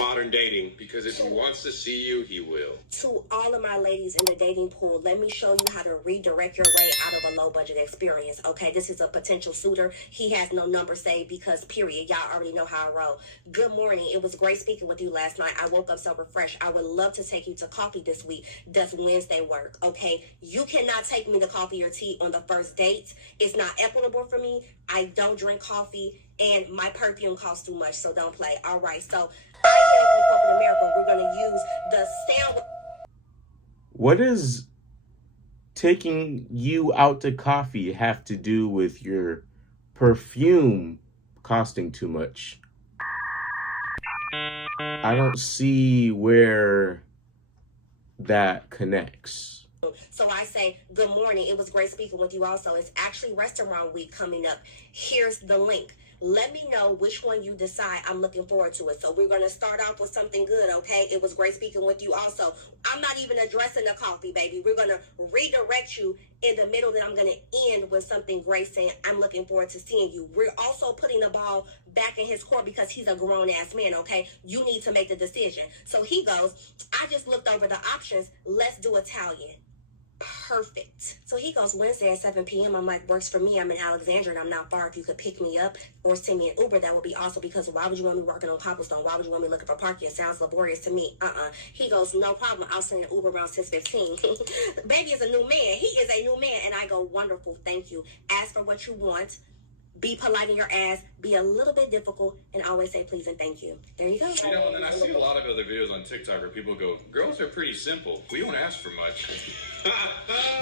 modern dating, because if he wants to see you, he will. To all of my ladies in the dating pool, let me show you how to redirect your way out of a low budget experience. Okay, this is a potential suitor. He has no number saved because period. Y'all already know how I roll. Good morning. It was great speaking with you last night. I woke up so refreshed. I would love to take you to coffee this week. Does Wednesday work? Okay, you cannot take me to coffee or tea on the first date. It's not equitable for me. I don't drink coffee and my perfume costs too much, so don't play. All right, so I am from corporate America. We're going to use the sound. What does taking you out to coffee have to do with your perfume costing too much? I don't see where that connects. So I say, good morning. It was great speaking with you also. It's actually restaurant week coming up. Here's the link. Let me know which one you decide. I'm looking forward to it. So we're going to start off with something good, okay? It was great speaking with you also. I'm not even addressing the coffee, baby. We're going to redirect you in the middle, then I'm going to end with something great saying, I'm looking forward to seeing you. We're also putting the ball back in his court because he's a grown-ass man, okay? You need to make the decision. So he goes, I just looked over the options. Let's do Italian. Perfect. So he goes, Wednesday at 7 p.m. I'm like, works for me. I'm in Alexandria and I'm not far. If you could pick me up or send me an Uber, that would be awesome, because why would you want me working on cobblestone? Why would you want me looking for parking? It sounds laborious to me. He goes, no problem. I'll send an Uber around 6:15. Baby is a new man. He is a new man. And I go, wonderful. Thank you. Ask for what you want. Be polite in your ass, be a little bit difficult, and always say please and thank you. There you go. You know, and then I see a lot of other videos on TikTok where people go, girls are pretty simple. We don't ask for much.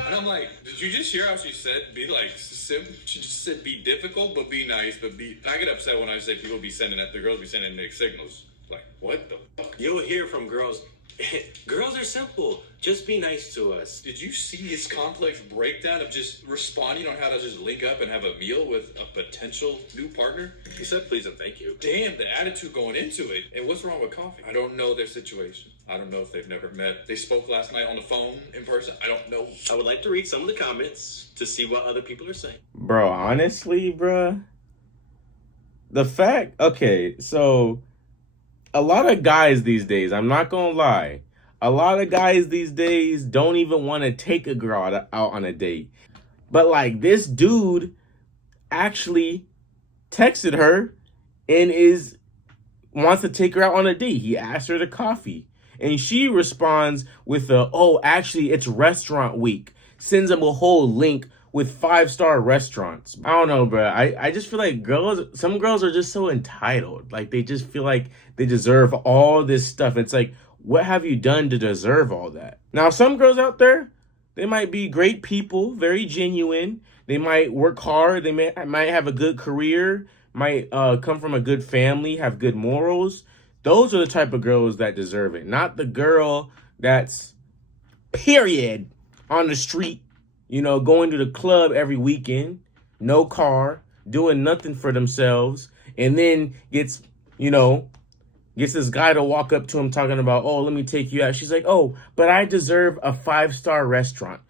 And I'm like, did you just hear how she said be like simple? She just said be difficult, but be nice, but be... And I get upset when I say people be sending that, the girls be sending mixed signals. Like, what the fuck? You'll hear from girls, girls are simple. Just be nice to us. Did you see his complex breakdown of just responding on how to just link up and have a meal with a potential new partner? He said please and thank you. Damn, the attitude going into it. And what's wrong with coffee? I don't know their situation. I don't know if they've never met. They spoke last night on the phone in person. I don't know. I would like to read some of the comments to see what other people are saying. Bro, honestly, bro, the fact, okay, so a lot of guys these days, I'm not gonna lie, a lot of guys these days don't even want to take a girl out on a date. But like this dude actually texted her and wants to take her out on a date. He asked her to coffee. And she responds with oh, actually, it's restaurant week. Sends him a whole link with 5-star restaurants. I don't know, bro. I just feel like some girls are just so entitled. Like, they just feel like they deserve all this stuff. It's like, what have you done to deserve all that? Now, some girls out there, they might be great people, very genuine. They might work hard. They might have a good career, might come from a good family, have good morals. Those are the type of girls that deserve it. Not the girl that's, period, on the street, you know, going to the club every weekend, no car, doing nothing for themselves, and then gets this guy to walk up to him talking about, oh, let me take you out. She's like, oh, but I deserve a 5-star restaurant.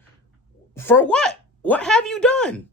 For what? What have you done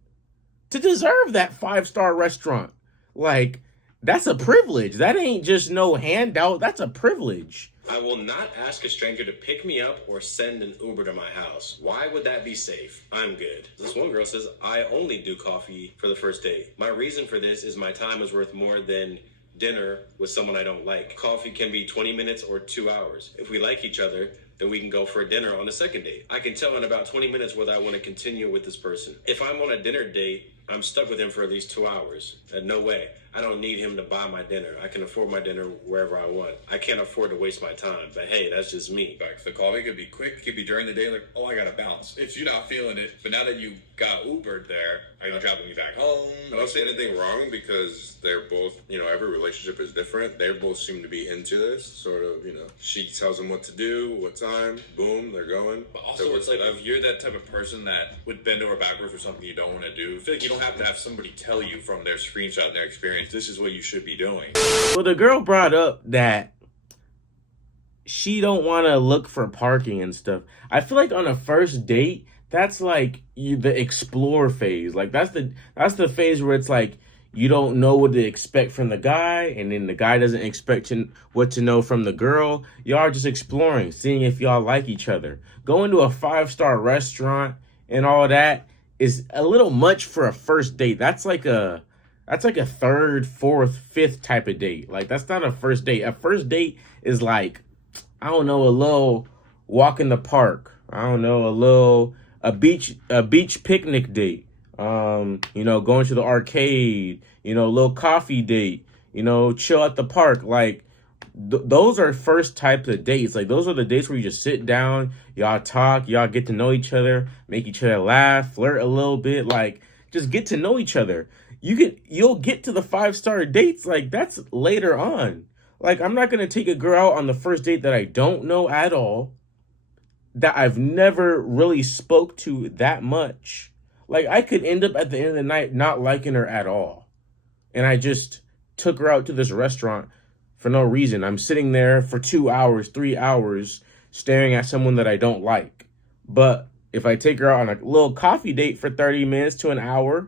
to deserve that 5-star restaurant? Like, that's a privilege. That ain't just no handout. That's a privilege. I will not ask a stranger to pick me up or send an Uber to my house. Why would that be safe? I'm good. This one girl says, I only do coffee for the first date. My reason for this is my time is worth more than dinner with someone I don't like. Coffee can be 20 minutes or 2 hours. If we like each other, then we can go for a dinner on a second date. I can tell in about 20 minutes whether I want to continue with this person. If I'm on a dinner date, I'm stuck with him for at least 2 hours. And no way. I don't need him to buy my dinner. I can afford my dinner wherever I want. I can't afford to waste my time. But hey, that's just me. Like, the coffee could be quick. It could be during the day. Like, oh, I got to bounce. If you're not feeling it. But now that you got Ubered there, are you dropping me back home? I don't see anything wrong because they're both, every relationship is different. They both seem to be into this sort of, she tells them what to do, what time, boom, they're going. But also, it's like, if you're that type of person that would bend over backwards for something you don't want to do, I feel like you don't have to have somebody tell you from their screenshot and their experience, this is what you should be doing. Well, the girl brought up that she don't want to look for parking and stuff. I feel like on a first date, that's like the explore phase. Like that's the phase where it's like you don't know what to expect from the guy, and then the guy doesn't expect what to know from the girl. Y'all are just exploring, seeing if y'all like each other. Going to a 5-star restaurant and all that is a little much for a first date. That's like a third, fourth, fifth type of date. Like, that's not a first date. A first date is like, I don't know, a little walk in the park. I don't know, a beach picnic date. Going to the arcade, a little coffee date, chill at the park. Like, those are first types of dates. Like, those are the dates where you just sit down, y'all talk, y'all get to know each other, make each other laugh, flirt a little bit, like, just get to know each other. You'll get to the 5-star dates, like, that's later on. Like, I'm not gonna take a girl out on the first date that I don't know at all, that I've never really spoke to that much. Like, I could end up at the end of the night not liking her at all. And I just took her out to this restaurant for no reason. I'm sitting there for 2 hours, 3 hours, staring at someone that I don't like. But if I take her out on a little coffee date for 30 minutes to an hour,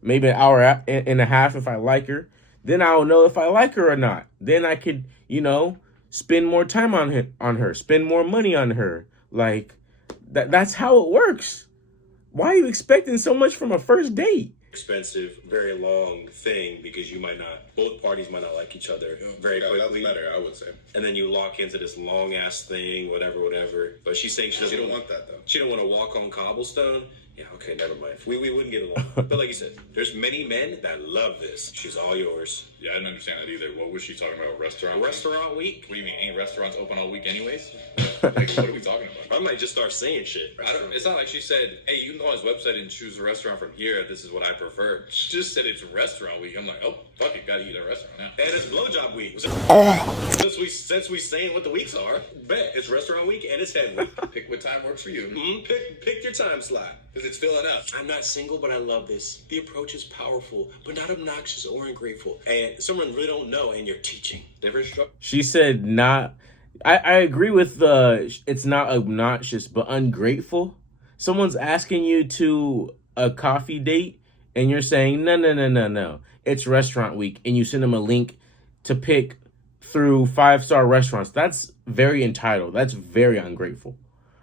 maybe an hour and a half if I like her, then I'll know if I like her or not. Then I could, spend more time on her, spend more money on her. Like, that's how it works. Why are you expecting so much from a first date? Expensive, very long thing because both parties might not like each other very quickly. That's better, I would say. And then you lock into this long ass thing, whatever. But she's saying she don't want that though. She don't want to walk on cobblestone. Yeah, okay, never mind. We wouldn't get along. But like you said, there's many men that love this. She's all yours. Yeah, I didn't understand that either. What was she talking about? Restaurant week? What do you mean? Ain't restaurants open all week anyways? Like, what are we talking about? I might just start saying shit. It's not like she said, hey, you can go on his website and choose a restaurant from here. This is what I prefer. She just said it's restaurant week. I'm like, oh, fuck it. Gotta eat at a restaurant now. And it's blowjob week. Since we saying what the weeks are, bet it's restaurant week and it's head week. Pick what time works for you. Pick your time slot. Because it's filling up. I'm not single, but I love this. The approach is powerful, but not obnoxious or ungrateful. And someone really don't know, and you're teaching. Different structure. She said not. I agree with it's not obnoxious, but ungrateful. Someone's asking you to a coffee date, and you're saying, no. It's restaurant week, and you send them a link to pick through 5-star restaurants. That's very entitled. That's very ungrateful.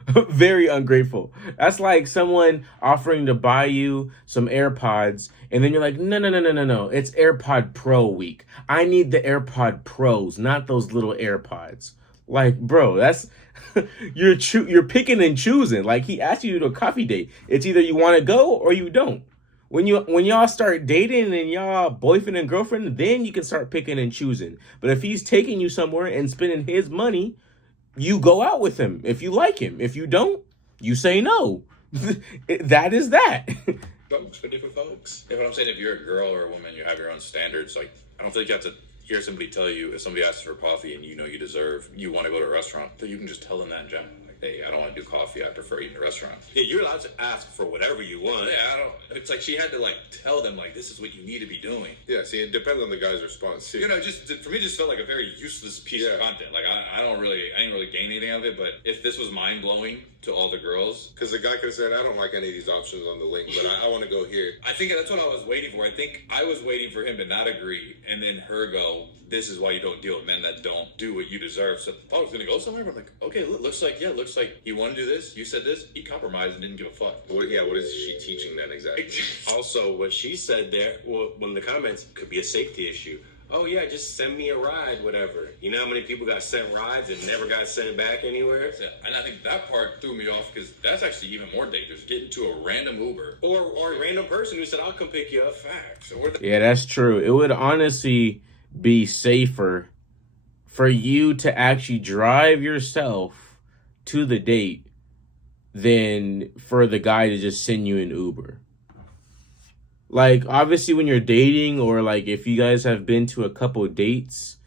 Very ungrateful. That's like someone offering to buy you some AirPods, and then you're like, no. It's AirPod Pro week. I need the AirPod Pros, not those little AirPods. Like, bro, that's you're picking and choosing. Like, he asked you to a coffee date. It's either you want to go or you don't. When y'all start dating and y'all boyfriend and girlfriend, then you can start picking and choosing. But if he's taking you somewhere and spending his money, you go out with him if you like him. If you don't, you say no. That is that. Folks for different folks. Yeah, but I'm saying if you're a girl or a woman, you have your own standards. Like, I don't think you have to hear somebody tell you if somebody asks for coffee and you want to go to a restaurant, that you can just tell them that in general. Like, hey, I don't want to do coffee. I prefer eating in a restaurant. Yeah, you're allowed to ask for whatever you want. Yeah, it's like she had to tell them this is what you need to be doing. Yeah, see, it depends on the guy's response too. For me, it just felt like a very useless piece of content. Like, I didn't really gain anything out of it. But if this was mind blowing to all the girls, because the guy could have said, I don't like any of these options on the link, but I want to go here. I think that's what I was waiting for. I think I was waiting for him to not agree and then her go, this is why you don't deal with men that don't do what you deserve. So, I was going to go somewhere. But I'm like, okay, looks like you want to do this. You said this. He compromised and didn't give a fuck. What is she teaching then exactly? Also, what she said there, in the comments, could be a safety issue. Oh, yeah, just send me a ride, whatever. You know how many people got sent rides and never got sent back anywhere? And I think that part threw me off because that's actually even more dangerous. Getting to a random Uber. Or a random person who said, I'll come pick you up. Facts. Yeah, that's true. It would honestly be safer for you to actually drive yourself to the date than for the guy to just send you an Uber. Like, obviously, when you're dating or, if you guys have been to a couple dates,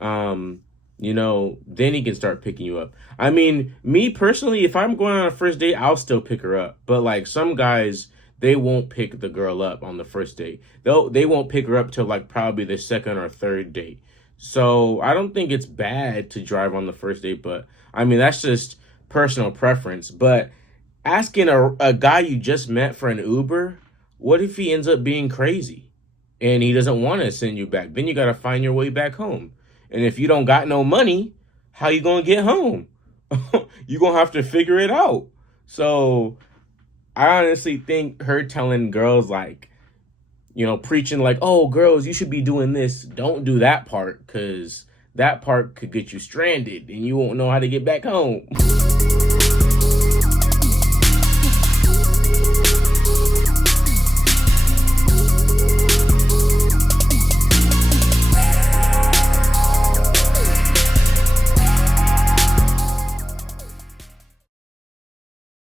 then he can start picking you up. I mean, me personally, if I'm going on a first date, I'll still pick her up. But, some guys, they won't pick the girl up on the first date. They won't pick her up till, probably the second or third date. So, I don't think it's bad to drive on the first date. But, I mean, that's just personal preference. But asking a guy you just met for an Uber... what if he ends up being crazy? and he doesn't want to send you back, then you got to find your way back home. And if you don't got no money, how you going to get home? You're going to have to figure it out. So I honestly think her telling girls like, you know, preaching like, oh, girls, you should be doing this. Don't do that part, because that part could get you stranded and you won't know how to get back home.